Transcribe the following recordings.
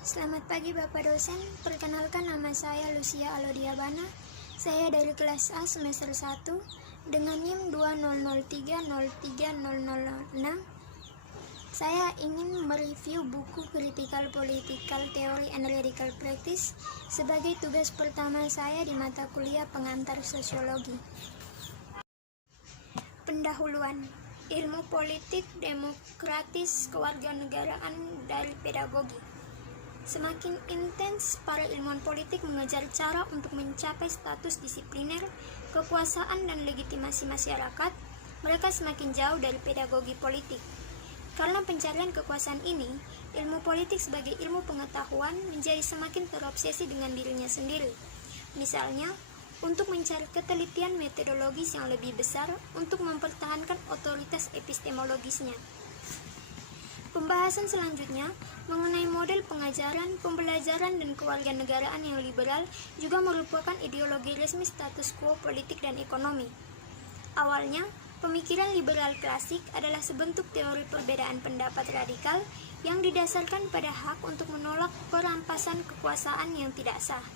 Selamat pagi Bapak dosen, perkenalkan nama saya Lucia Alodiabana. Saya dari kelas A semester 1 dengan NIM 2003030006. Saya ingin mereview buku Critical Political Theory and Radical Practice sebagai tugas pertama saya di mata kuliah pengantar sosiologi. Pendahuluan, ilmu politik demokratis kewarganegaraan dari pedagogi. Semakin intens para ilmuwan politik mengejar cara untuk mencapai status disipliner, kekuasaan, dan legitimasi masyarakat, mereka semakin jauh dari pedagogi politik. Karena pencarian kekuasaan ini, ilmu politik sebagai ilmu pengetahuan menjadi semakin terobsesi dengan dirinya sendiri. Misalnya, untuk mencari ketelitian metodologis yang lebih besar untuk mempertahankan otoritas epistemologisnya. Pembahasan selanjutnya mengenai model pengajaran, pembelajaran, dan kewarganegaraan yang liberal juga merupakan ideologi resmi status quo politik dan ekonomi. Awalnya, pemikiran liberal klasik adalah sebentuk teori perbedaan pendapat radikal yang didasarkan pada hak untuk menolak perampasan kekuasaan yang tidak sah.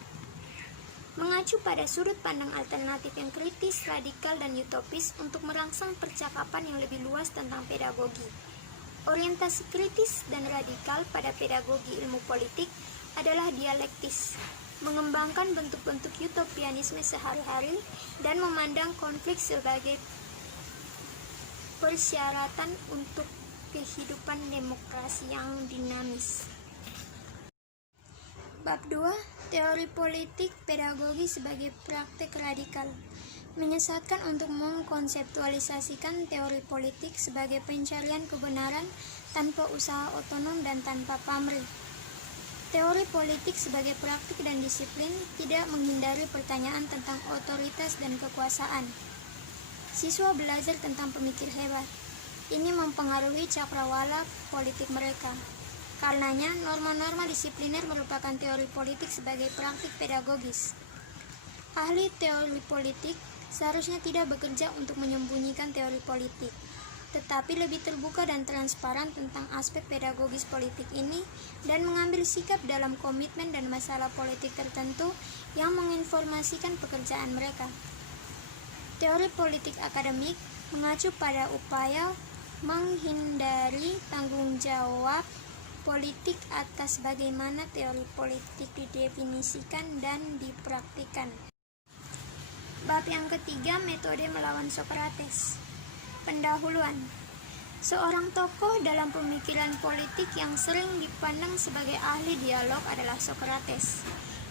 Mengacu pada sudut pandang alternatif yang kritis, radikal, dan utopis untuk merangsang percakapan yang lebih luas tentang pedagogi. Orientasi kritis dan radikal pada pedagogi ilmu politik adalah dialektis, mengembangkan bentuk-bentuk utopianisme sehari-hari dan memandang konflik sebagai persyaratan untuk kehidupan demokrasi yang dinamis. Bab 2. Teori politik pedagogi sebagai praktek radikal. Menyesatkan untuk mengkonseptualisasikan teori politik sebagai pencarian kebenaran tanpa usaha otonom dan tanpa pamrih. Teori politik sebagai praktik dan disiplin tidak menghindari pertanyaan tentang otoritas dan kekuasaan. Siswa belajar tentang pemikir hebat. Ini mempengaruhi cakrawala politik mereka. Karenanya, norma-norma disipliner merupakan teori politik sebagai praktik pedagogis. Ahli teori politik seharusnya tidak bekerja untuk menyembunyikan teori politik, tetapi lebih terbuka dan transparan tentang aspek pedagogis politik ini dan mengambil sikap dalam komitmen dan masalah politik tertentu yang menginformasikan pekerjaan mereka. Teori politik akademik mengacu pada upaya menghindari tanggung jawab politik atas bagaimana teori politik didefinisikan dan dipraktikkan. Bab yang ketiga, metode melawan Sokrates. Pendahuluan. Seorang tokoh dalam pemikiran politik yang sering dipandang sebagai ahli dialog adalah Sokrates.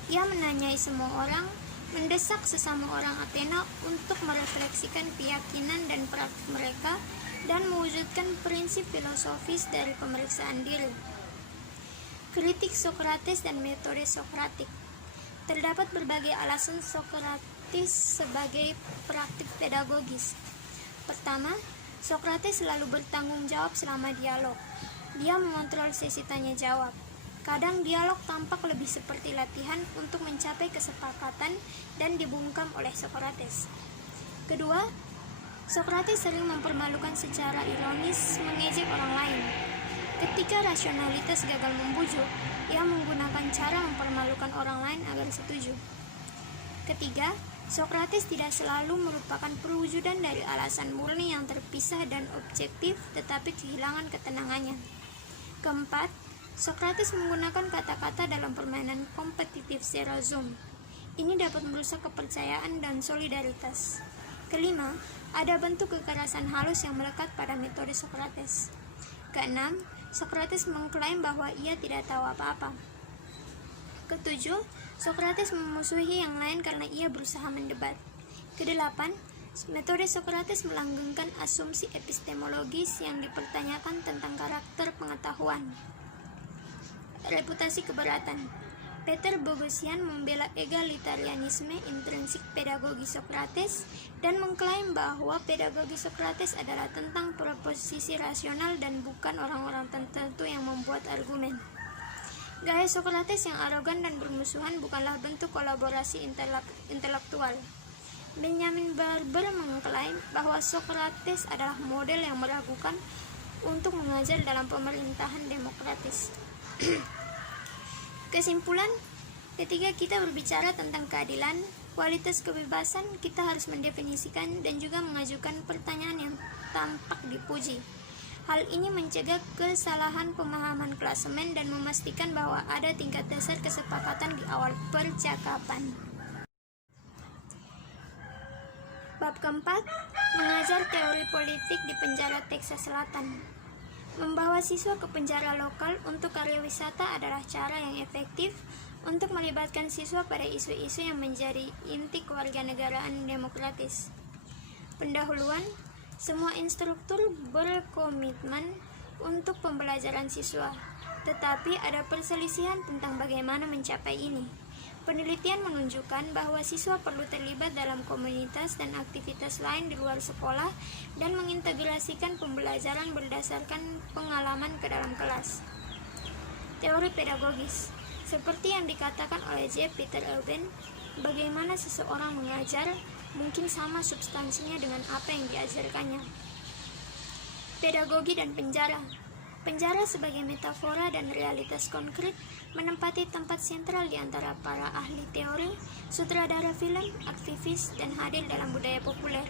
Ia menanyai semua orang, mendesak sesama orang Athena untuk merefleksikan keyakinan dan praktik mereka dan mewujudkan prinsip filosofis dari pemeriksaan diri. Kritik Sokrates dan metode Sokratik. Terdapat berbagai alasan Sokrates sebagai praktik pedagogis. Pertama, Sokrates selalu bertanggung jawab selama dialog. Dia mengontrol sesi tanya jawab. Kadang dialog tampak lebih seperti latihan untuk mencapai kesepakatan dan dibungkam oleh Sokrates. Kedua, Sokrates sering mempermalukan secara ironis mengejek orang lain. Ketika rasionalitas gagal membujuk, ia menggunakan cara mempermalukan orang lain agar setuju. Ketiga, Sokrates tidak selalu merupakan perwujudan dari alasan murni yang terpisah dan objektif, tetapi kehilangan ketenangannya. Keempat, Sokrates menggunakan kata-kata dalam permainan kompetitif zero sum. Ini dapat merusak kepercayaan dan solidaritas. Kelima, ada bentuk kekerasan halus yang melekat pada metode Sokrates. Keenam, Sokrates mengklaim bahwa ia tidak tahu apa-apa. Ketujuh, Sokrates memusuhi yang lain karena ia berusaha mendebat. Kedelapan, metode Sokrates melanggengkan asumsi epistemologis yang dipertanyakan tentang karakter pengetahuan. Reputasi keberatan. Peter Boghossian membela egalitarianisme intrinsik pedagogi Sokrates dan mengklaim bahwa pedagogi Sokrates adalah tentang proposisi rasional dan bukan orang-orang tertentu yang membuat argumen. Gaya Sokrates yang arogan dan bermusuhan bukanlah bentuk kolaborasi intelektual. Benjamin Barber mengklaim bahwa Sokrates adalah model yang meragukan untuk mengajar dalam pemerintahan demokratis. Kesimpulan, ketika kita berbicara tentang keadilan, kualitas kebebasan, kita harus mendefinisikan dan juga mengajukan pertanyaan yang tampak dipuji. Hal ini mencegah kesalahan pemahaman klasemen dan memastikan bahwa ada tingkat dasar kesepakatan di awal percakapan. Bab keempat, mengajar teori politik di penjara Texas Selatan. Membawa siswa ke penjara lokal untuk karya wisata adalah cara yang efektif untuk melibatkan siswa pada isu-isu yang menjadi inti kewarganegaraan demokratis. Pendahuluan, semua instruktur berkomitmen untuk pembelajaran siswa, tetapi ada perselisihan tentang bagaimana mencapai ini. Penelitian menunjukkan bahwa siswa perlu terlibat dalam komunitas dan aktivitas lain di luar sekolah dan mengintegrasikan pembelajaran berdasarkan pengalaman ke dalam kelas. Teori pedagogis, seperti yang dikatakan oleh J. Peter Urban, bagaimana seseorang mengajar mungkin sama substansinya dengan apa yang diajarkannya. Pedagogi dan penjara. Penjara sebagai metafora dan realitas konkret menempati tempat sentral di antara para ahli teori, sutradara film, aktivis, dan hadir dalam budaya populer.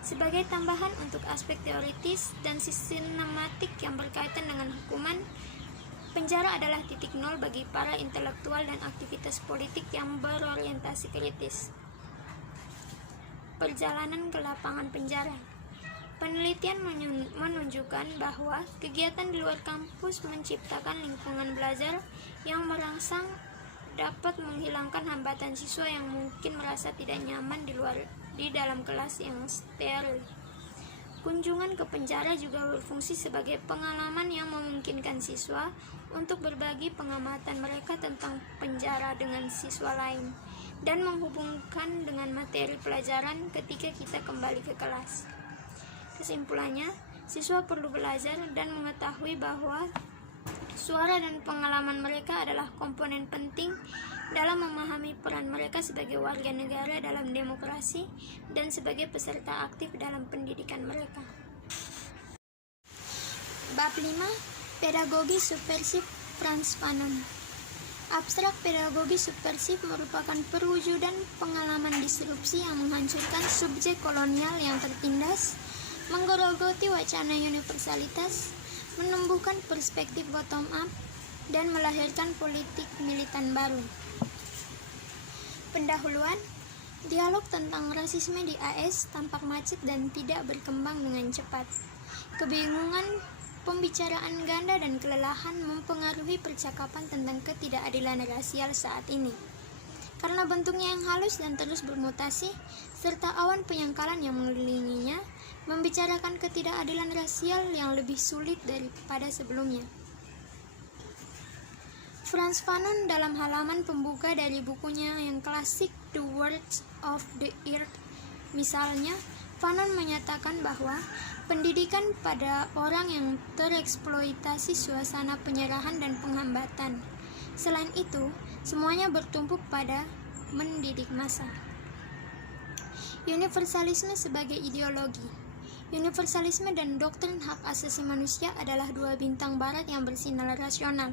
Sebagai tambahan untuk aspek teoritis dan sinematik yang berkaitan dengan hukuman, penjara adalah titik nol bagi para intelektual dan aktivitas politik yang berorientasi kritis. Perjalanan ke lapangan penjara. Penelitian menunjukkan bahwa kegiatan di luar kampus menciptakan lingkungan belajar yang merangsang dapat menghilangkan hambatan siswa yang mungkin merasa tidak nyaman di dalam kelas yang steril. Kunjungan ke penjara juga berfungsi sebagai pengalaman yang memungkinkan siswa untuk berbagi pengamatan mereka tentang penjara dengan siswa lain dan menghubungkan dengan materi pelajaran ketika kita kembali ke kelas. Kesimpulannya, siswa perlu belajar dan mengetahui bahwa suara dan pengalaman mereka adalah komponen penting dalam memahami peran mereka sebagai warga negara dalam demokrasi dan sebagai peserta aktif dalam pendidikan mereka. Bab 5, Pedagogi Subversif Frantz Fanon. Abstrak pedagogi subversif merupakan perwujudan pengalaman disrupsi yang menghancurkan subjek kolonial yang tertindas, menggerogoti wacana universalitas, menumbuhkan perspektif bottom up, dan melahirkan politik militan baru. Pendahuluan, dialog tentang rasisme di AS tampak macet dan tidak berkembang dengan cepat. Kebingungan, pembicaraan ganda, dan kelelahan mempengaruhi percakapan tentang ketidakadilan rasial saat ini. Karena bentuknya yang halus dan terus bermutasi, serta awan penyangkalan yang mengelilinginya, membicarakan ketidakadilan rasial yang lebih sulit daripada sebelumnya. Frantz Fanon dalam halaman pembuka dari bukunya yang klasik The Words of the Earth, misalnya, Fanon menyatakan bahwa pendidikan pada orang yang tereksploitasi suasana penyerahan dan penghambatan. Selain itu, semuanya bertumpu pada mendidik massa. Universalisme sebagai ideologi. Universalisme dan doktrin hak asasi manusia adalah dua bintang barat yang bersinar rasional.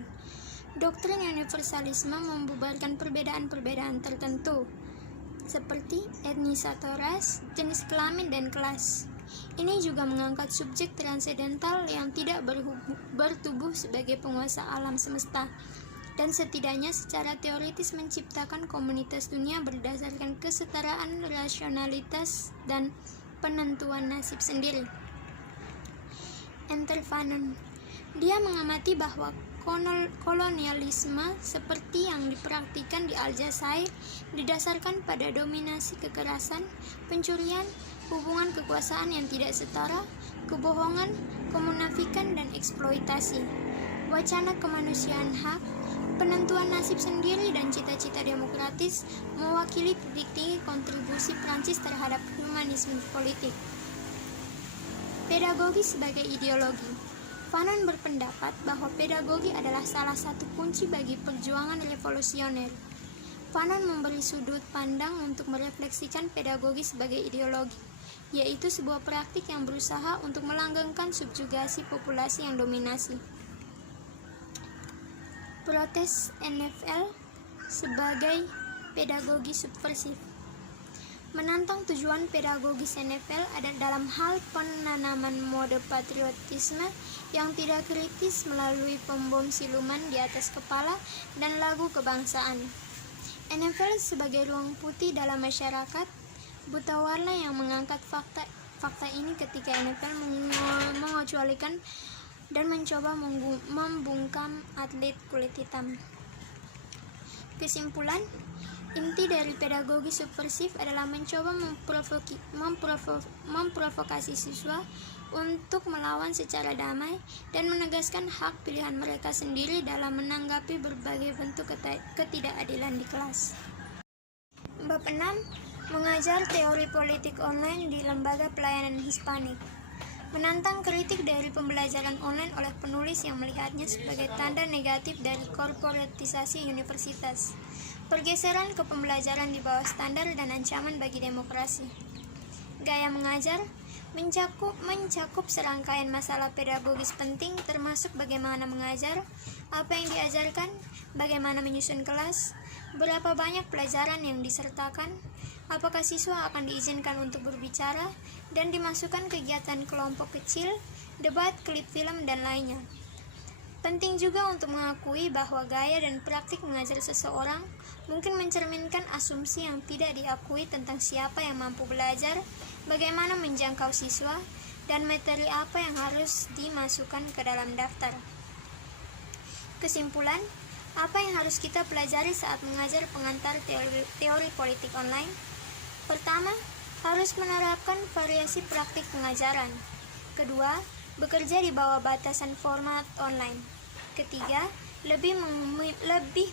Doktrin universalisme membubarkan perbedaan-perbedaan tertentu, seperti etnis atau ras, jenis kelamin, dan kelas. Ini juga mengangkat subjek transendental yang tidak bertubuh sebagai penguasa alam semesta, dan setidaknya secara teoritis menciptakan komunitas dunia berdasarkan kesetaraan, rasionalitas, dan penentuan nasib sendiri. Enter Fanon. Dia mengamati bahwa kolonialisme seperti yang dipraktikkan di Aljazair didasarkan pada dominasi kekerasan, pencurian, hubungan kekuasaan yang tidak setara, kebohongan, kemunafikan, dan eksploitasi. Wacana kemanusiaan hak, penentuan nasib sendiri, dan cita-cita demokratis mewakili titik tinggi kontribusi Prancis terhadap humanisme politik. Pedagogi sebagai ideologi. Fanon berpendapat bahwa pedagogi adalah salah satu kunci bagi perjuangan revolusioner. Fanon memberi sudut pandang untuk merefleksikan pedagogi sebagai ideologi, yaitu sebuah praktik yang berusaha untuk melanggengkan subjugasi populasi yang dominasi. Protes NFL sebagai pedagogi subversif. Menantang tujuan pedagogis NFL ada dalam hal penanaman mode patriotisme yang tidak kritis melalui pembom siluman di atas kepala dan lagu kebangsaan. NFL sebagai ruang putih dalam masyarakat, buta warna yang mengangkat fakta ini ketika NFL mengecualikan dan mencoba membungkam atlet kulit hitam. Kesimpulan, inti dari pedagogi subversif adalah mencoba memprovokasi siswa untuk melawan secara damai dan menegaskan hak pilihan mereka sendiri dalam menanggapi berbagai bentuk ketidakadilan di kelas. Bab 6. Mengajar teori politik online di lembaga pelayanan Hispanik. Menantang kritik dari pembelajaran online oleh penulis yang melihatnya sebagai tanda negatif dari korporatisasi universitas, pergeseran ke pembelajaran di bawah standar dan ancaman bagi demokrasi. Gaya mengajar mencakup serangkaian masalah pedagogis penting termasuk bagaimana mengajar, apa yang diajarkan, bagaimana menyusun kelas, berapa banyak pelajaran yang disertakan, apakah siswa akan diizinkan untuk berbicara, dan dimasukkan kegiatan kelompok kecil, debat, klip film, dan lainnya. Penting juga untuk mengakui bahwa gaya dan praktik mengajar seseorang mungkin mencerminkan asumsi yang tidak diakui tentang siapa yang mampu belajar, bagaimana menjangkau siswa, dan materi apa yang harus dimasukkan ke dalam daftar. Kesimpulan, apa yang harus kita pelajari saat mengajar pengantar teori politik online? Pertama, harus menerapkan variasi praktik pengajaran. Kedua, bekerja di bawah batasan format online. Ketiga, lebih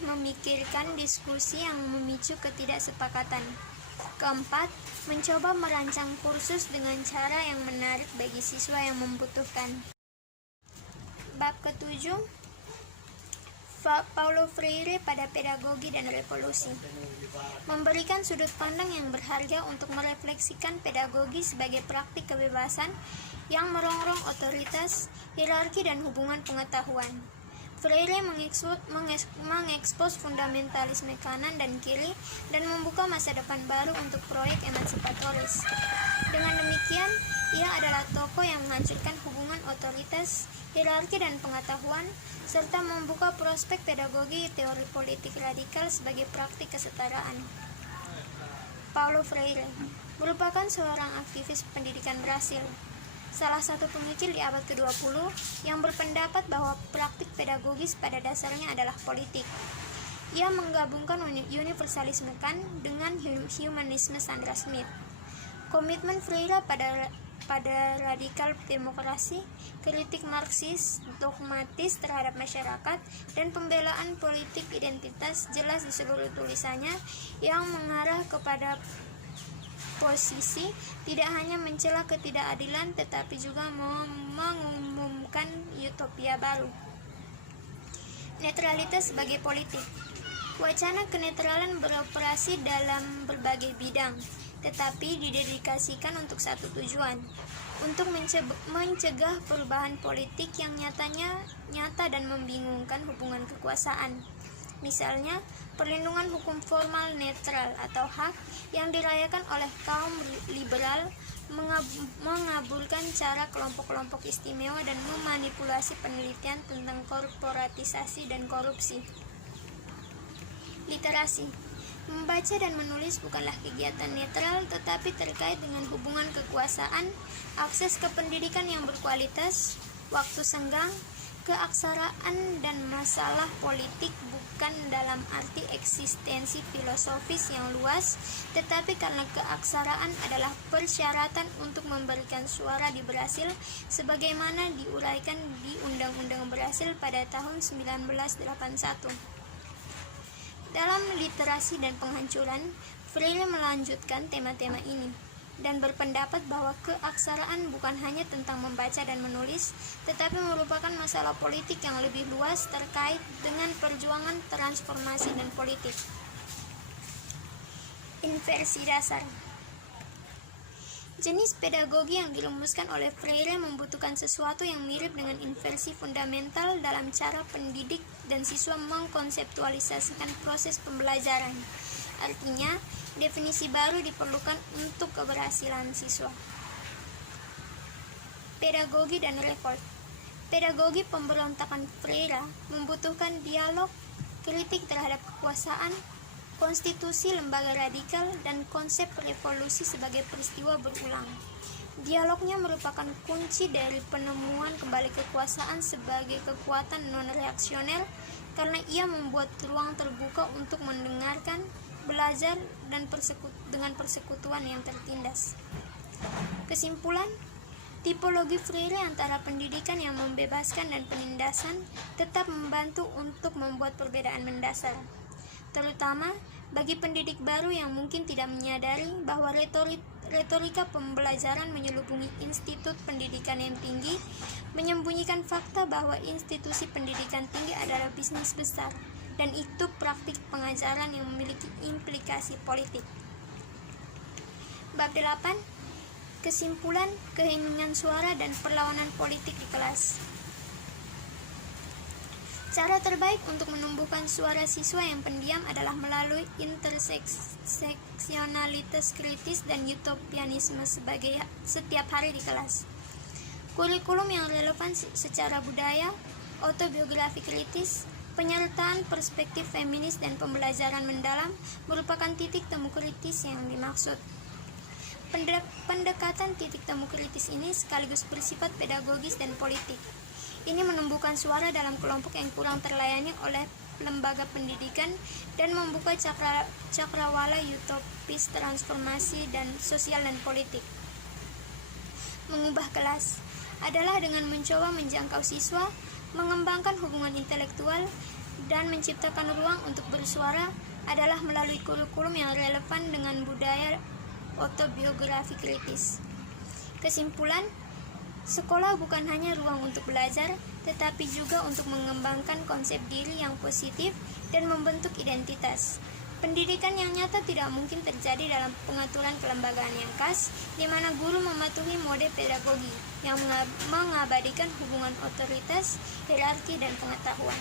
memikirkan diskusi yang memicu ketidaksepakatan. Keempat, mencoba merancang kursus dengan cara yang menarik bagi siswa yang membutuhkan. Bab ke-7, Paulo Freire pada pedagogi dan revolusi. Memberikan sudut pandang yang berharga untuk merefleksikan pedagogi sebagai praktik kebebasan yang merongrong otoritas, hierarki, dan hubungan pengetahuan. Freire mengekspos fundamentalisme kanan dan kiri dan membuka masa depan baru untuk proyek emansipatoris. Dengan demikian, ia adalah tokoh yang menghancurkan hubungan otoritas, hierarki, dan pengetahuan, serta membuka prospek pedagogi teori politik radikal sebagai praktik kesetaraan. Paulo Freire merupakan seorang aktivis pendidikan Brasil, salah satu pemikir di abad ke-20 yang berpendapat bahwa praktik pedagogis pada dasarnya adalah politik. Ia menggabungkan universalisme Kant dengan humanisme Sandra Smith. Komitmen Freire pada radikal demokrasi, kritik Marxis, dogmatis terhadap masyarakat, dan pembelaan politik identitas jelas di seluruh tulisannya yang mengarah kepada posisi tidak hanya mencela ketidakadilan tetapi juga mengumumkan utopia baru. Netralitas sebagai politik. Wacana kenetralan beroperasi dalam berbagai bidang, tetapi didedikasikan untuk satu tujuan, untuk mencegah perubahan politik yang nyata dan membingungkan hubungan kekuasaan. Misalnya, perlindungan hukum formal netral atau hak yang dirayakan oleh kaum liberal mengaburkan cara kelompok-kelompok istimewa dan memanipulasi penelitian tentang korporatisasi dan korupsi. Literasi. Membaca dan menulis bukanlah kegiatan netral tetapi terkait dengan hubungan kekuasaan, akses ke pendidikan yang berkualitas, waktu senggang, keaksaraan, dan masalah politik bukan dalam arti eksistensi filosofis yang luas, tetapi karena keaksaraan adalah persyaratan untuk memberikan suara di Brasil sebagaimana diuraikan di Undang-Undang Brasil pada tahun 1981. Dalam Literasi dan Penghancuran, Freire melanjutkan tema-tema ini dan berpendapat bahwa keaksaraan bukan hanya tentang membaca dan menulis, tetapi merupakan masalah politik yang lebih luas terkait dengan perjuangan transformasi dan politik. Inversi dasar. Jenis pedagogi yang dirumuskan oleh Freire membutuhkan sesuatu yang mirip dengan inversi fundamental dalam cara pendidik dan siswa mengkonseptualisasikan proses pembelajaran. Artinya, definisi baru diperlukan untuk keberhasilan siswa. Pedagogi dan revolt. Pedagogi pemberontakan Freire membutuhkan dialog, kritik terhadap kekuasaan, konstitusi lembaga radikal, dan konsep revolusi sebagai peristiwa berulang. Dialognya merupakan kunci dari penemuan kembali kekuasaan sebagai kekuatan non-reaksioner karena ia membuat ruang terbuka untuk mendengarkan, belajar, dan dengan persekutuan yang tertindas. Kesimpulan, tipologi Freire antara pendidikan yang membebaskan dan penindasan tetap membantu untuk membuat perbedaan mendasar, terutama bagi pendidik baru yang mungkin tidak menyadari bahwa retorika pembelajaran menyelubungi institut pendidikan yang tinggi, menyembunyikan fakta bahwa institusi pendidikan tinggi adalah bisnis besar, dan itu praktik pengajaran yang memiliki implikasi politik. Bab 8. Kesimpulan, keheningan suara dan perlawanan politik di kelas. Cara terbaik untuk menumbuhkan suara siswa yang pendiam adalah melalui interseksionalitas kritis dan utopianisme sebagai setiap hari di kelas. Kurikulum yang relevan secara budaya, autobiografi kritis, penyertaan perspektif feminis dan pembelajaran mendalam merupakan titik temu kritis yang dimaksud. Pendekatan titik temu kritis ini sekaligus bersifat pedagogis dan politik. Ini menumbuhkan suara dalam kelompok yang kurang terlayani oleh lembaga pendidikan dan membuka cakrawala utopis transformasi dan sosial dan politik. Mengubah kelas adalah dengan mencoba menjangkau siswa, mengembangkan hubungan intelektual, dan menciptakan ruang untuk bersuara adalah melalui kurikulum yang relevan dengan budaya autobiografi kritis. Kesimpulan, sekolah bukan hanya ruang untuk belajar, tetapi juga untuk mengembangkan konsep diri yang positif dan membentuk identitas. Pendidikan yang nyata tidak mungkin terjadi dalam pengaturan kelembagaan yang khas, di mana guru mematuhi mode pedagogi yang mengabadikan hubungan otoritas, hierarki, dan pengetahuan.